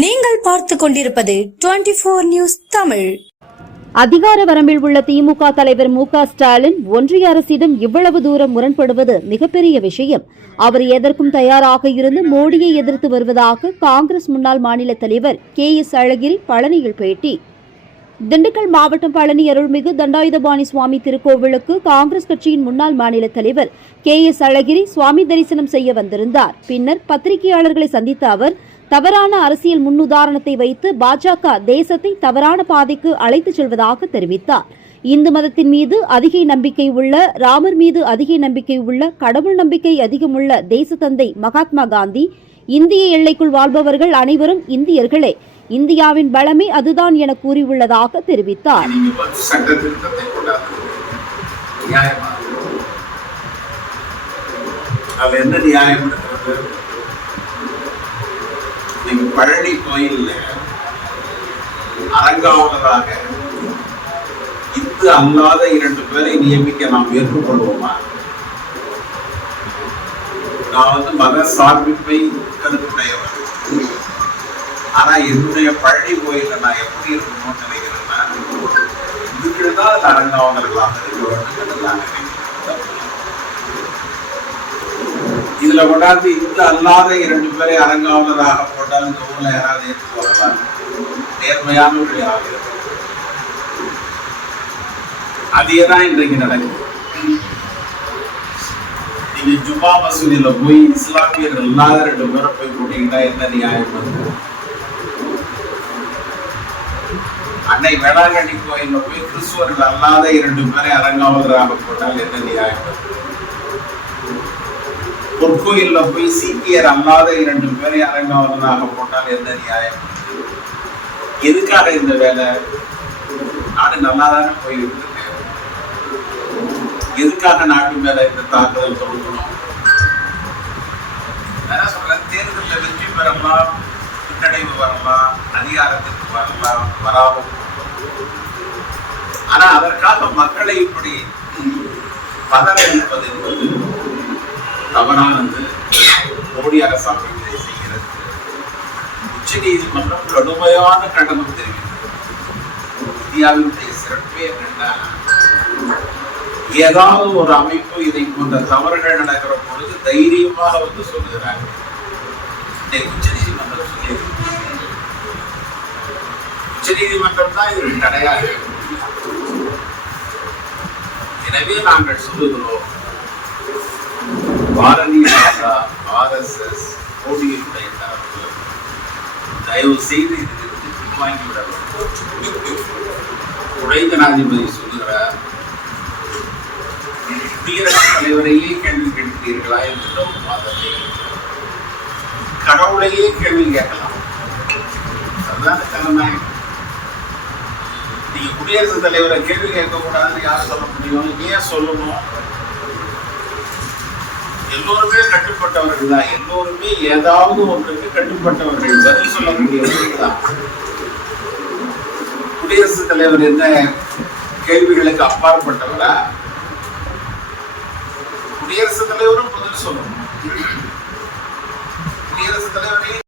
நீங்கள் பார்த்துக் கொண்டிருப்பது 24 நியூஸ் தமிழ். அதிகார வரம்பில் உள்ள திமுக தலைவர் மு.க. ஸ்டாலின் ஒன்றிய அரசிடம் இவ்வளவு தூரம் முரண்படுவது மிகப்பெரிய விஷயம். அவர் எதற்கும் தயாராக இருந்து மோடியை எதிர்த்து வருவதாக காங்கிரஸ் முன்னாள் மாநில தலைவர் கே.எஸ். அழகிரி பழனியில் பேட்டி. திண்டுக்கல் மாவட்டம் பழனி அருள்மிகு தண்டாயுதபாணி சுவாமி திருக்கோவிலுக்கு காங்கிரஸ் கட்சியின் முன்னாள் மாநில தலைவர் கே.எஸ். அழகிரி சுவாமி தரிசனம் செய்ய வந்திருந்தார். பின்னர் பத்திரிகையாளர்களை சந்தித்த அவர் தவறான அரசியல் முன்னுதாரணத்தை வைத்து பாஜக தேசத்தை தவறான பாதைக்கு அழைத்துச் செல்வதாக தெரிவித்தார். இந்து மதத்தின் மீது அதிக நம்பிக்கை உள்ள, ராமர் மீது அதிக நம்பிக்கை உள்ள, கடவுள் நம்பிக்கை அதிகமுள்ள தேசத்தந்தை மகாத்மா காந்தி, இந்திய எல்லைக்குள் வாழ்பவர்கள் அனைவரும் இந்தியர்களே, இந்தியாவின் பலமே அதுதான் என கூறியுள்ளதாக தெரிவித்தார். பழனி கோயில்ல அரங்காவலராக இந்து அல்லாத 2 பேரை நியமிக்க நாம் ஏற்றுக்கொள்வோமா? நான் மத சார்பின்மை கருத்துடையவர். ஆனா என்னுடைய பழனி கோயில நான் எப்படி இருக்கணும்னு நினைக்கிறேன்னா, இந்துக்கள் தான் அது அரங்காவலர்களாக இருக்க வேண்டும் நான் நினைக்கிறேன். இதுல கொண்டாந்து இந்து அல்லாத 2 பேரை அரங்காவலராக போட்டால் இந்த ஊர்ல யாராவது ஏற்றுக்கொள்ளலாம்? நேர்மையானவர்கள் யாராவது? அதேதான் இன்றைக்கு நடக்குது. நீங்க ஜும்மா மசூதியில போய் இஸ்லாமியர் இல்லாத 2 பேரை போய் போட்டீங்கன்னா என்ன நியாயம் வந்து? அன்னை வேளாங்கண்ணி கோயில்ல போய் கிறிஸ்துவர்கள் அல்லாத 2 பேரை அரங்காவலராக போட்டால் என்ன நியாயம் வந்து? பொற்கோயில்ல போய் சீக்கியர் அல்லாத 2 பேரை அரங்காவலராக போட்டால் என்ன நியாயம்? எதுக்காக இந்த வேலை? நாடு நல்லாதானே போயிருக்கு. எதுக்காக நாட்டு மேல இந்த தாக்குதல் தொடுக்கணும்? சொல்றேன், தேர்தலில் வெற்றி பெறலாம், பின்னடைவு வரலாம், அதிகாரத்திற்கு வரலாம், வராமல். ஆனா அதற்காக மக்களை இப்படி பதற வைப்பது என்பது தவறானது. மோடி அரசாங்கம் இதை செய்கிறது. உச்ச நீதிமன்றம் கடுமையான கண்டனம் தெரிவித்தது. இந்தியாவினுடைய சிறப்பே என்னன்னா, ஏதாவது ஒரு அமைப்பு இதை போன்ற தவறுகள் நடக்கிற பொழுது தைரியமாக வந்து சொல்லுகிறாங்க. உச்ச நீதிமன்றம் சொல்லி, உச்ச நீதிமன்றம் தான் இதற்கு தடையாக. எனவே நாங்கள் சொல்லுகிறோம், பாரதிய ஜனதா, RSS, மோடியினுடைய தயவு செய்து இதிலிருந்து பின்வாங்கிவிட வேண்டும். துணை ஜனாதிபதி சொல்லுகிறார், குடியரசுத் தலைவரையே கேள்வி கேட்கிறீர்களா என்ற வாதத்தை, கடவுளையே கேள்வி கேட்கலாம். அதுதான் ஜனநாயகம். நீங்க குடியரசுத் தலைவரை கேள்வி கேட்க கூடாதுன்னு யார் சொல்ல முடியும்? ஏன் சொல்லணும்? எல்லோருமே கட்டுப்பட்டவர்கள் தான். எல்லோருமே ஏதாவது ஒன்றுக்கு கட்டுப்பட்டவர்கள், பதில் சொல்லக்கூடியவர்கள் தான். குடியரசுத் தலைவர் என்ன கேள்விகளுக்கு அப்பாற்பட்டவரா? குடியரசுத் தலைவரும் பதில் சொல்லணும். குடியரசுத் தலைவரே